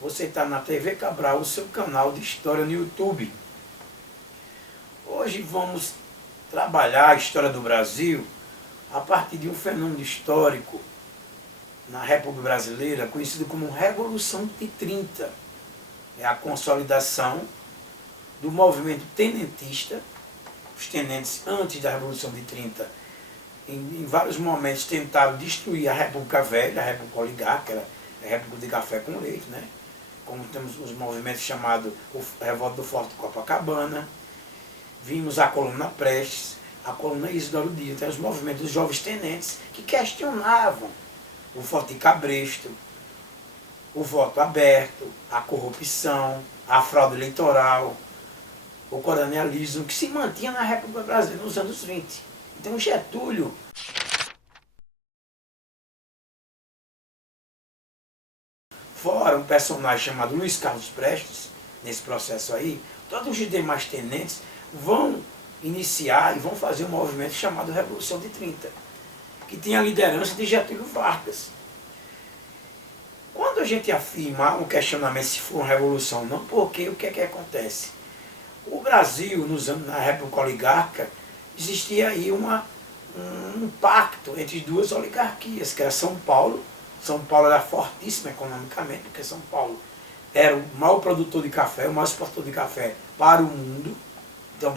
Você está na TV Cabral, o seu canal de história no YouTube. Hoje vamos trabalhar a história do Brasil a partir de um fenômeno histórico na República Brasileira, conhecido como Revolução de 30. É a consolidação do movimento tenentista. Os tenentes, antes da Revolução de 30, em vários momentos tentaram destruir a República Velha, a República Oligárquica, era a República de Café com Leite, né? Como temos os movimentos chamados Revolta do Forte de Copacabana, vimos a Coluna Prestes, a Coluna Isidoro Dias, os movimentos dos jovens tenentes que questionavam o Forte de Cabresto, o voto aberto, a corrupção, a fraude eleitoral, o coronelismo, que se mantinha na República Brasileira nos anos 20. Então Getúlio fora um personagem chamado Luiz Carlos Prestes, nesse processo aí, todos os demais tenentes vão iniciar e vão fazer um movimento chamado Revolução de 30, que tem a liderança de Getúlio Vargas. Quando a gente afirma um questionamento se for uma revolução ou não, porque o que é que acontece? O Brasil, na República Oligárquica, existia aí um pacto entre duas oligarquias, que era São Paulo. São Paulo era fortíssimo economicamente, porque São Paulo era o maior produtor de café, o maior exportador de café para o mundo. Então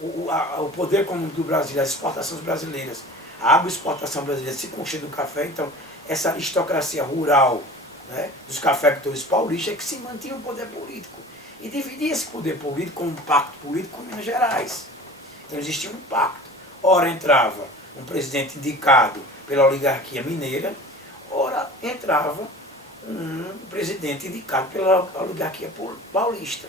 o poder econômico do Brasil, as exportações brasileiras, a agroexportação brasileira se constitui do café. Então essa aristocracia rural, né, dos cafeicultores paulistas, é que se mantinha o poder político. E dividia esse poder político com um pacto político com Minas Gerais. Então existia um pacto. Ora entrava um presidente indicado pela oligarquia mineira, ora entrava um presidente indicado pela oligarquia paulista.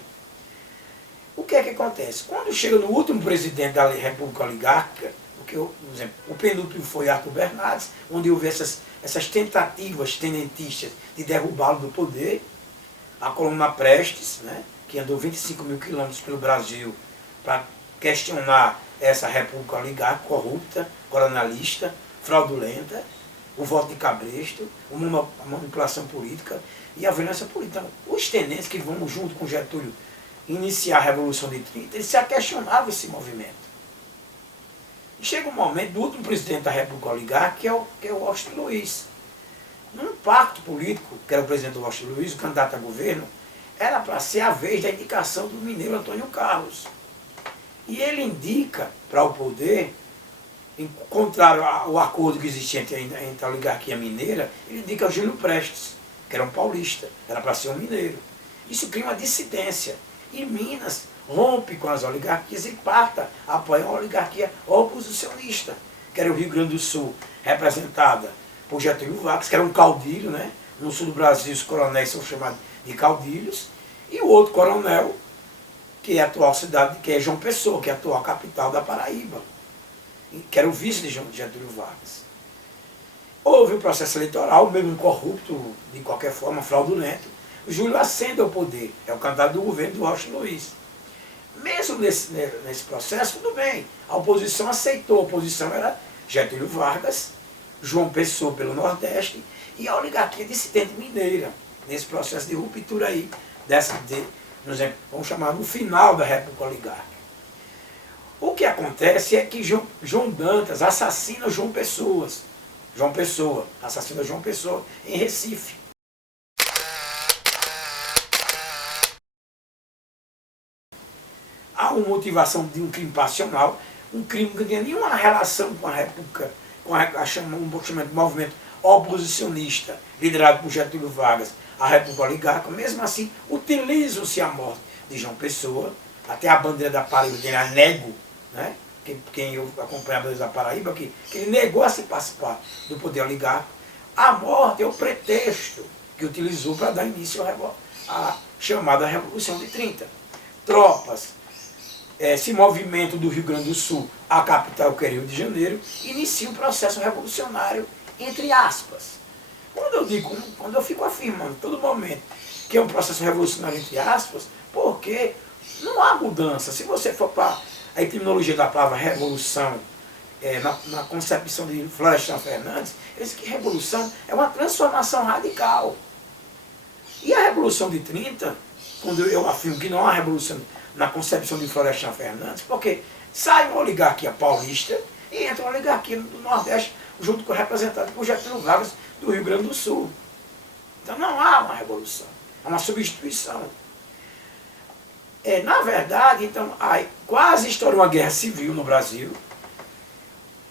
O que é que acontece? Quando chega no último presidente da República Oligárquica, por exemplo, o penúltimo foi Arthur Bernardes, onde houve essas tentativas tenentistas de derrubá-lo do poder, a Coluna Prestes, né, que andou 25 mil quilômetros pelo Brasil para questionar essa república oligárquica corrupta, coronelista, fraudulenta, o voto de Cabresto, a manipulação política e a violência política. Então, os tenentes que vão junto com Getúlio iniciar a Revolução de 30, eles se questionavam esse movimento. E chega um momento do último presidente da República Oligárquica, que é o Washington Luiz. Num pacto político, que era o presidente Washington Luiz, o candidato a governo, era para ser a vez da indicação do mineiro Antônio Carlos. E ele indica para o poder, contrário ao acordo que existia entre a oligarquia mineira, ele indica o Júlio Prestes, que era um paulista, era para ser um mineiro. Isso cria uma dissidência. E Minas rompe com as oligarquias e apoia uma oligarquia oposicionista, que era o Rio Grande do Sul, representada por Getúlio Vargas, que era um caudilho, né? No sul do Brasil os coronéis são chamados de caudilhos, e o outro coronel, que é a atual cidade, que é João Pessoa, que é a atual capital da Paraíba, que era o vice de Getúlio Vargas. Houve um processo eleitoral, mesmo corrupto, de qualquer forma, fraudulento. O Júlio ascende ao poder, é o candidato do governo do Washington Luiz. Mesmo nesse processo, tudo bem, a oposição aceitou, a oposição era Getúlio Vargas, João Pessoa pelo Nordeste e a oligarquia dissidente mineira, nesse processo de ruptura aí, vamos chamar no final da República Oligárquica. O que acontece é que João Dantas assassina João Pessoa assassina João Pessoa em Recife. Há uma motivação de um crime passional, um crime que não tem nenhuma relação com a República, com um chamamento de movimento oposicionista, liderado por Getúlio Vargas, a República Oligárquica. Mesmo assim, utilizam-se a morte de João Pessoa, até a bandeira da Paraíba tem a nego, né? Quem acompanha a bandeira da Paraíba, que ele negou a se participar do poder oligárquico. A morte é o pretexto que utilizou para dar início à chamada Revolução de 30. Tropas, esse movimento do Rio Grande do Sul, a capital, que é Rio de Janeiro, inicia um processo revolucionário, entre aspas. Quando eu fico afirmando todo momento que é um processo revolucionário, entre aspas, porque não há mudança. Se você for para a etimologia da palavra revolução, na concepção de Florestan Fernandes, ele disse que revolução é uma transformação radical. E a Revolução de 30, quando eu afirmo que não há revolução na concepção de Florestan Fernandes, porque sai uma oligarquia paulista e entra uma oligarquia do Nordeste, junto com o representante por Getúlio Vargas do Rio Grande do Sul. Então não há uma revolução, há uma substituição. Na verdade, então, quase estourou uma guerra civil no Brasil,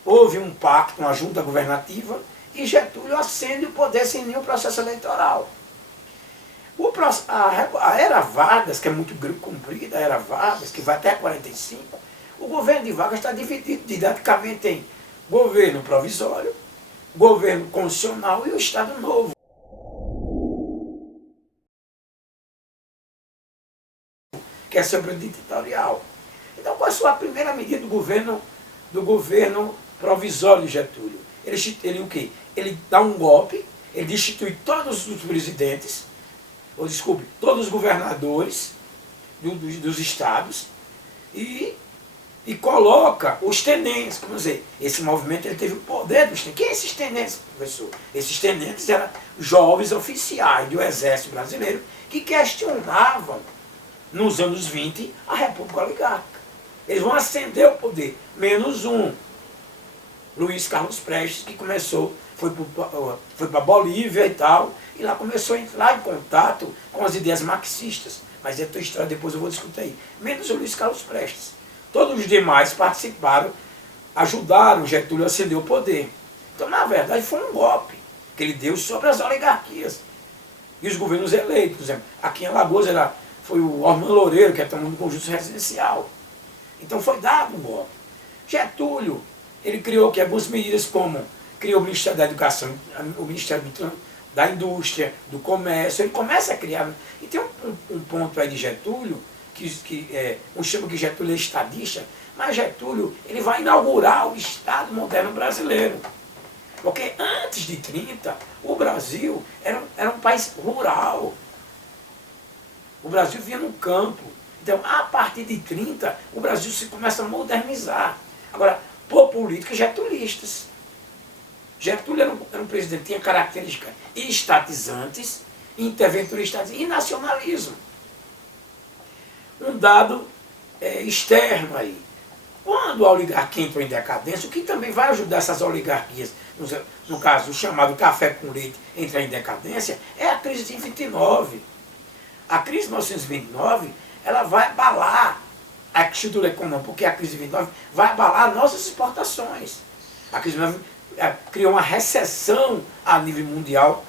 houve um pacto, uma junta governativa, e Getúlio ascende o poder sem nenhum processo eleitoral. A era Vargas, que é muito comprida, a era Vargas, que vai até 45, o governo de Vargas está dividido didaticamente em governo provisório, governo constitucional e o Estado Novo, que é sobre o ditatorial. Então, qual foi a primeira medida do governo provisório de Getúlio? Ele o quê? Ele dá um golpe, ele destitui todos os presidentes, todos os governadores dos estados e coloca os tenentes. Como dizer, esse movimento ele teve o poder dos tenentes. Quem é esses tenentes, professor? Esses tenentes eram jovens oficiais do Exército Brasileiro que questionavam, nos anos 20, a República Oligárquica. Eles vão ascender o poder, menos um, Luiz Carlos Prestes, que foi para Bolívia e tal, e lá começou a entrar em contato com as ideias marxistas. Mas é tua história, depois eu vou discutir aí. Menos o Luiz Carlos Prestes. Todos os demais participaram, ajudaram Getúlio a ascender o poder. Então, na verdade, foi um golpe que ele deu sobre as oligarquias e os governos eleitos. Por exemplo, aqui em Alagoas foi o Ormando Loureiro, que é tomando um conjunto residencial. Então foi dado um golpe. Getúlio, ele criou algumas medidas como criou o Ministério da Educação, o Ministério da Indústria, do Comércio. Ele começa a criar. E tem um ponto aí de Getúlio, um chama que Getúlio é estadista, mas Getúlio ele vai inaugurar o Estado moderno brasileiro. Porque antes de 30, o Brasil era um país rural. O Brasil vinha no campo. Então, a partir de 30, o Brasil se começa a modernizar. Agora, por políticas getulistas. Getúlio era um presidente que tinha características estatizantes, interventoristas e nacionalismo. Um dado externo aí. Quando a oligarquia entrou em decadência, o que também vai ajudar essas oligarquias, no caso, o chamado café com leite, entrar em decadência, é a crise de 29. A crise de 1929, ela vai abalar a estrutura econômica, porque a crise de 29 vai abalar nossas exportações. A crise de 29 criou uma recessão a nível mundial,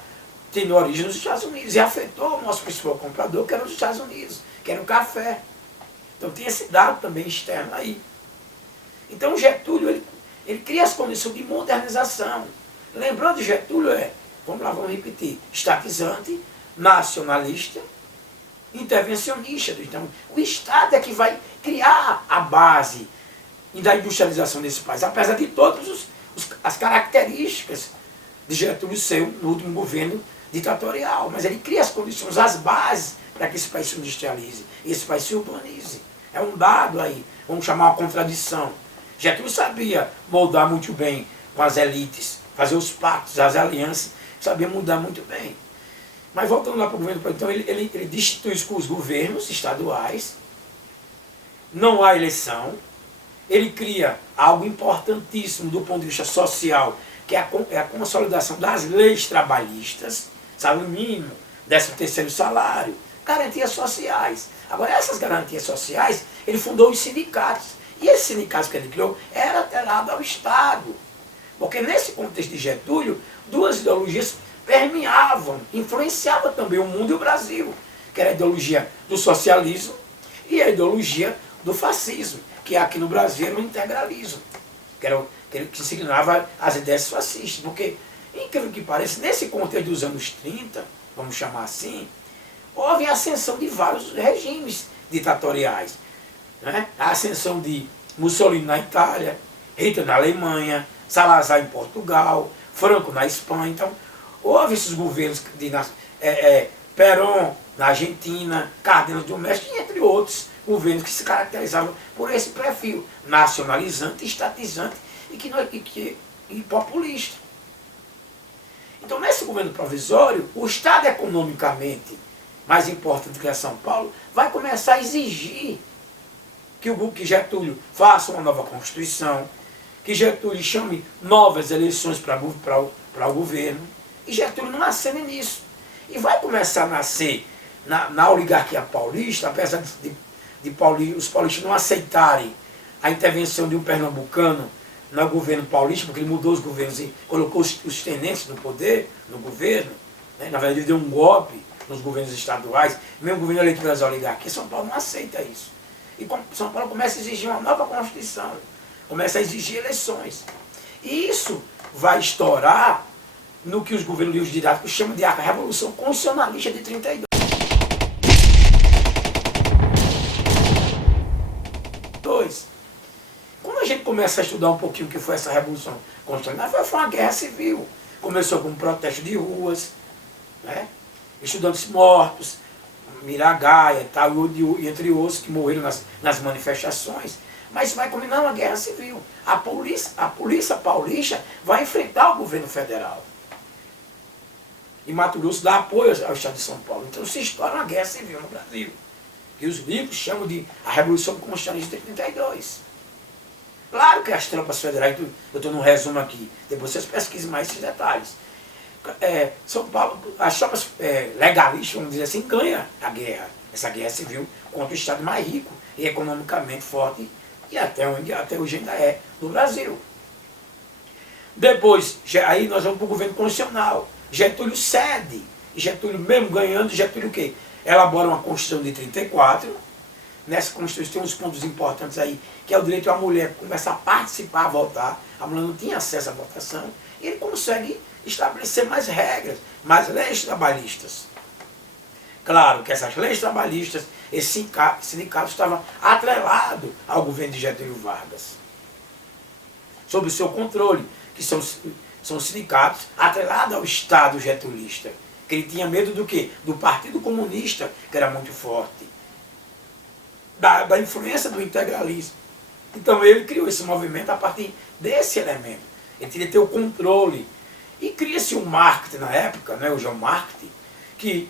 tendo origem nos Estados Unidos, e afetou o nosso principal comprador, que era os Estados Unidos, que era o café. Então tem esse dado também externo aí. Então Getúlio, ele cria as condições de modernização. Lembrando de Getúlio, vamos repetir, estatizante, nacionalista, intervencionista. Então, o Estado é que vai criar a base da industrialização desse país, apesar de todas as características de Getúlio ser o último governo ditatorial. Mas ele cria as condições, as bases para que esse país se industrialize, esse país se urbanize. É um dado aí, vamos chamar uma contradição. Getúlio sabia moldar muito bem com as elites, fazer os pactos, as alianças, sabia mudar muito bem. Mas voltando lá para o governo, então ele destitui os governos estaduais, não há eleição, ele cria algo importantíssimo do ponto de vista social, que é a consolidação das leis trabalhistas, salário mínimo, 13º salário, garantias sociais. Agora, essas garantias sociais, ele fundou os sindicatos. E esses sindicatos que ele criou eram atrelados ao Estado. Porque nesse contexto de Getúlio, duas ideologias permeavam, influenciavam também o mundo e o Brasil, que era a ideologia do socialismo e a ideologia do fascismo, que aqui no Brasil era o integralismo, que se inclinava às ideias fascistas. Porque, incrível que pareça, nesse contexto dos anos 30, vamos chamar assim, houve a ascensão de vários regimes ditatoriais. Né? A ascensão de Mussolini na Itália, Hitler na Alemanha, Salazar em Portugal, Franco na Espanha. Então, houve esses governos de Perón na Argentina, Cardenas do México, entre outros governos que se caracterizavam por esse perfil nacionalizante, estatizante e populista. Então, nesse governo provisório, o Estado economicamente mais importante que é São Paulo vai começar a exigir que Getúlio faça uma nova Constituição, que Getúlio chame novas eleições para o governo, e Getúlio não acena nisso. E vai começar a nascer na oligarquia paulista, apesar os paulistas não aceitarem a intervenção de um pernambucano no governo paulista, porque ele mudou os governos e colocou os tenentes no poder, no governo, né? Na verdade ele deu um golpe nos governos estaduais, mesmo o governo eleito pelas oligarquias. São Paulo não aceita isso. E São Paulo começa a exigir uma nova Constituição, começa a exigir eleições. E isso vai estourar no que os governos didáticos chamam de a Revolução Constitucionalista de 32. Quando a gente começa a estudar um pouquinho o que foi essa Revolução Constitucional, foi uma guerra civil. Começou com um protesto de ruas, né? Estudantes mortos, Miragaia e entre outros que morreram nas manifestações. Mas vai combinar uma guerra civil. A polícia paulista vai enfrentar o governo federal. E Mato Grosso dá apoio ao Estado de São Paulo. Então se estoura uma guerra civil no Brasil. Que os livros chamam de a Revolução Constitucionalista de 32. Claro que as tropas federais, eu estou num resumo aqui, depois vocês pesquisem mais esses detalhes. São Paulo, as tropas legalistas, vamos dizer assim, ganham a guerra, essa guerra civil, contra o Estado mais rico e economicamente forte, e até hoje ainda é, no Brasil. Depois, aí nós vamos para o governo constitucional. Getúlio cede, e Getúlio mesmo ganhando, Getúlio o quê? Elabora uma Constituição de 34, nessa Constituição tem uns pontos importantes aí, que é o direito à mulher começar a participar, a votar. A mulher não tinha acesso à votação, e ele consegue estabelecer mais regras, mais leis trabalhistas. Claro que essas leis trabalhistas, esse sindicato estava atrelado ao governo de Getúlio Vargas, sob o seu controle, que são sindicatos atrelados ao Estado getulista, que ele tinha medo do quê? Do Partido Comunista, que era muito forte, da influência do integralismo. Então ele criou esse movimento a partir desse elemento. Ele queria ter o controle. E cria-se um marketing na época, né, o geomarketing, que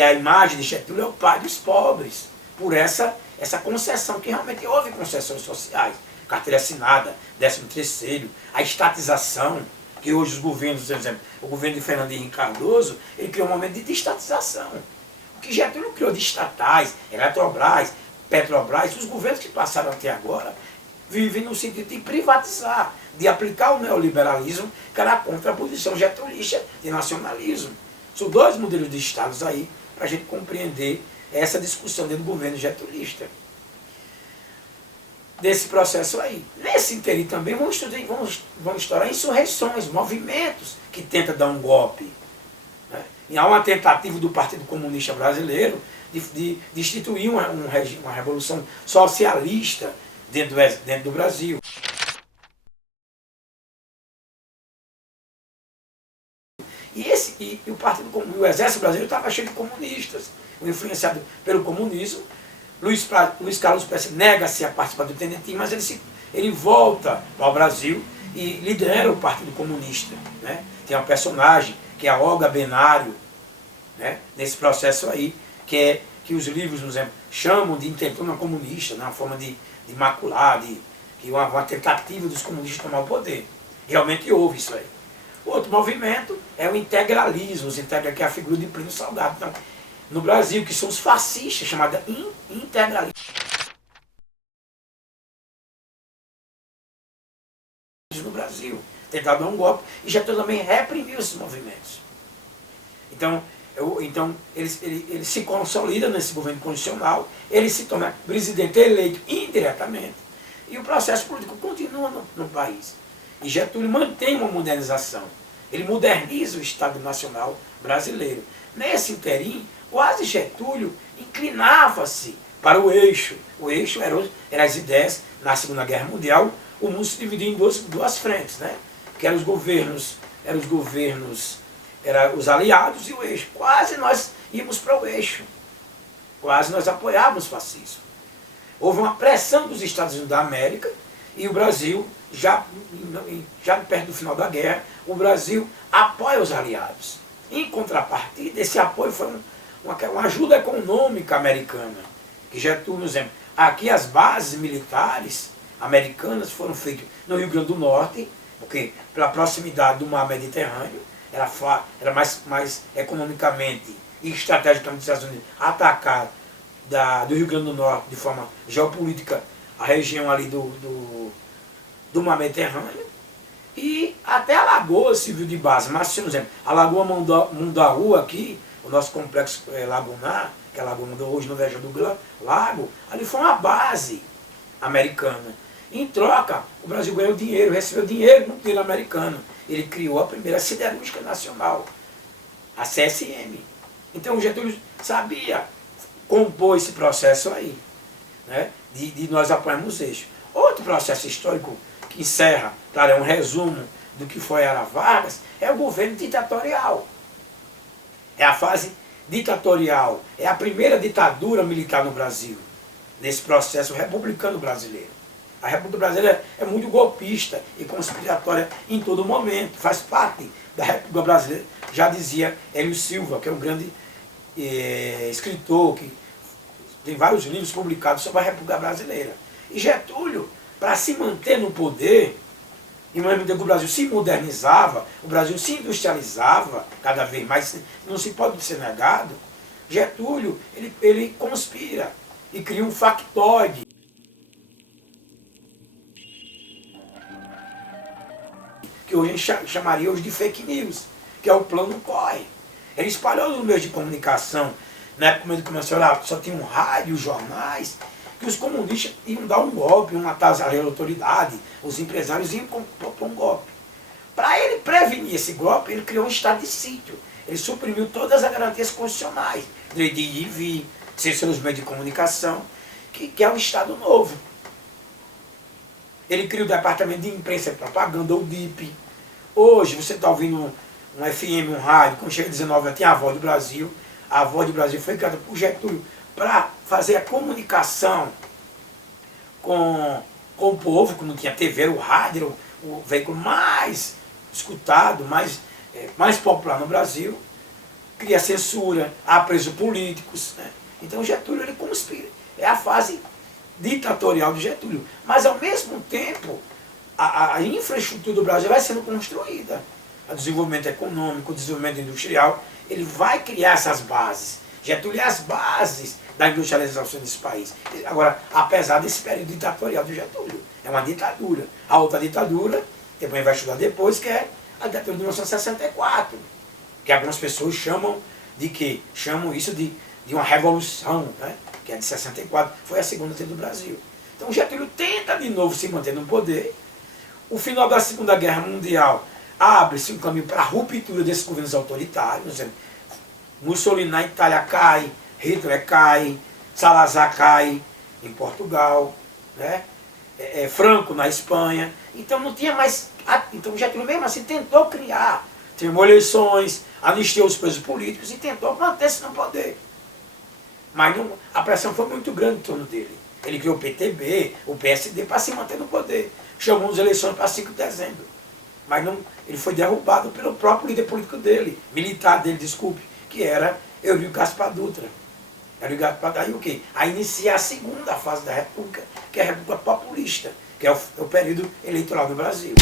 a imagem de Getúlio é o pai dos pobres, por essa concessão, que realmente houve concessões sociais. Carteira assinada, 13º, a estatização, que hoje os governos, por exemplo, o governo de Fernando Henrique Cardoso, ele criou um momento de estatização. O que Getúlio criou de estatais, Eletrobras, Petrobras, os governos que passaram até agora, vivem no sentido de privatizar, de aplicar o neoliberalismo, que era contra a posição getulista de nacionalismo. São dois modelos de estados aí, para a gente compreender essa discussão dentro do governo getulista. Desse processo aí. Nesse interim também vão estourar insurreições, movimentos que tentam dar um golpe. Né? E há uma tentativa do Partido Comunista Brasileiro de instituir uma revolução socialista dentro do Brasil. E o Exército Brasileiro estava cheio de comunistas, influenciado pelo comunismo. Luiz Carlos Prestes nega-se a participar do Tenentim, mas ele volta ao Brasil e lidera o Partido Comunista. Né? Tem uma personagem, que é a Olga Benário, né? Nesse processo aí, que os livros, por exemplo, chamam de intentona comunista, né? Uma forma de macular, uma tentativa dos comunistas tomar o poder. Realmente houve isso aí. O outro movimento é o integralismo, que é a figura de Plínio Salgado. Então, no Brasil, que são os fascistas, chamados integralistas no Brasil. Tentaram dar um golpe e já também reprimiu esses movimentos. Então ele se consolida nesse governo constitucional, ele se torna presidente eleito indiretamente, e o processo político continua no país. E Getúlio mantém uma modernização, ele moderniza o Estado Nacional brasileiro. Nesse interim, quase Getúlio inclinava-se para o eixo. O eixo eram as ideias, na Segunda Guerra Mundial, o mundo se dividia em duas frentes, né? Que eram os aliados e o eixo. Quase nós íamos para o eixo. Quase nós apoiávamos o fascismo. Houve uma pressão dos Estados Unidos da América e o Brasil já perto do final da guerra, o Brasil apoia os aliados. Em contrapartida, esse apoio foi uma ajuda econômica americana, que Getúlio, exemplo, aqui as bases militares americanas foram feitas no Rio Grande do Norte, porque pela proximidade do mar Mediterrâneo, era mais economicamente e estrategicamente dos Estados Unidos atacar do Rio Grande do Norte de forma geopolítica a região ali do mar Mediterrâneo, e até a Lagoa serviu de base. Mas, por exemplo, a Lagoa Mundaú aqui, o nosso complexo lagunar, que é a Lagoa Mundaú hoje no Veja do Lago, ali foi uma base americana. Em troca, o Brasil ganhou dinheiro, recebeu dinheiro no dinheiro americano. Ele criou a primeira siderúrgica nacional, a CSM. Então o Getúlio sabia compor esse processo aí, né, de nós apoiarmos o eixo. Outro processo histórico que encerra, claro, é um resumo do que foi Era Vargas, é o governo ditatorial. É a fase ditatorial, é a primeira ditadura militar no Brasil, nesse processo republicano brasileiro. A República Brasileira é muito golpista e conspiratória em todo momento, faz parte da República Brasileira. Já dizia Hélio Silva, que é um grande escritor, que tem vários livros publicados sobre a República Brasileira. E Getúlio, para se manter no poder, e ao mesmo tempo que o Brasil se modernizava, o Brasil se industrializava cada vez mais, não se pode ser negado, Getúlio, ele conspira e cria um factoide, que hoje a gente chamaria hoje de fake news, que é o plano COI. Ele espalhou nos meios de comunicação, na época quando ele começou a só tinha um rádio, jornais, que os comunistas iam dar um golpe, iam matar as autoridades, os empresários iam propor um golpe. Para ele prevenir esse golpe, ele criou um estado de sítio. Ele suprimiu todas as garantias constitucionais, direito de ir e vir, seus meios de comunicação, que é o Estado Novo. Ele criou o Departamento de Imprensa e Propaganda, o DIP. Hoje você está ouvindo um FM, um rádio, quando chega 19 tem a Voz do Brasil. A Voz do Brasil foi criada por Getúlio para fazer a comunicação com o povo, que não tinha TV, o rádio, o veículo mais escutado, mais popular no Brasil. Cria censura, há presos políticos, né? Então Getúlio ele conspira. É a fase ditatorial de Getúlio. Mas ao mesmo tempo, a infraestrutura do Brasil vai sendo construída. O desenvolvimento econômico, o desenvolvimento industrial, ele vai criar essas bases. Getúlio é as bases da industrialização desse país. Agora, apesar desse período ditatorial de Getúlio, é uma ditadura. A outra ditadura, depois vai estudar depois, que é a ditadura de 1964, que algumas pessoas chamam de quê? Chamam isso de uma revolução, né? Que é de 64, foi a segunda do Brasil. Então Getúlio tenta de novo se manter no poder. O final da Segunda Guerra Mundial abre-se um caminho para a ruptura desses governos autoritários. Mussolini na Itália cai, Hitler cai, Salazar cai em Portugal, né? Franco na Espanha. Então não tinha mais. Então Getúlio mesmo assim tentou criar, terminou eleições, anistiou os presos políticos e tentou manter-se no poder. Mas não, a pressão foi muito grande em torno dele. Ele criou o PTB, o PSD para se manter no poder. Chamou as eleições para 5 de dezembro. Mas não, ele foi derrubado pelo próprio líder político dele, militar dele, desculpe, que era Eurico Gaspar Dutra. Eurico Gaspar, aí o quê? A iniciar a segunda fase da República, que é a República Populista, que é o período eleitoral do Brasil.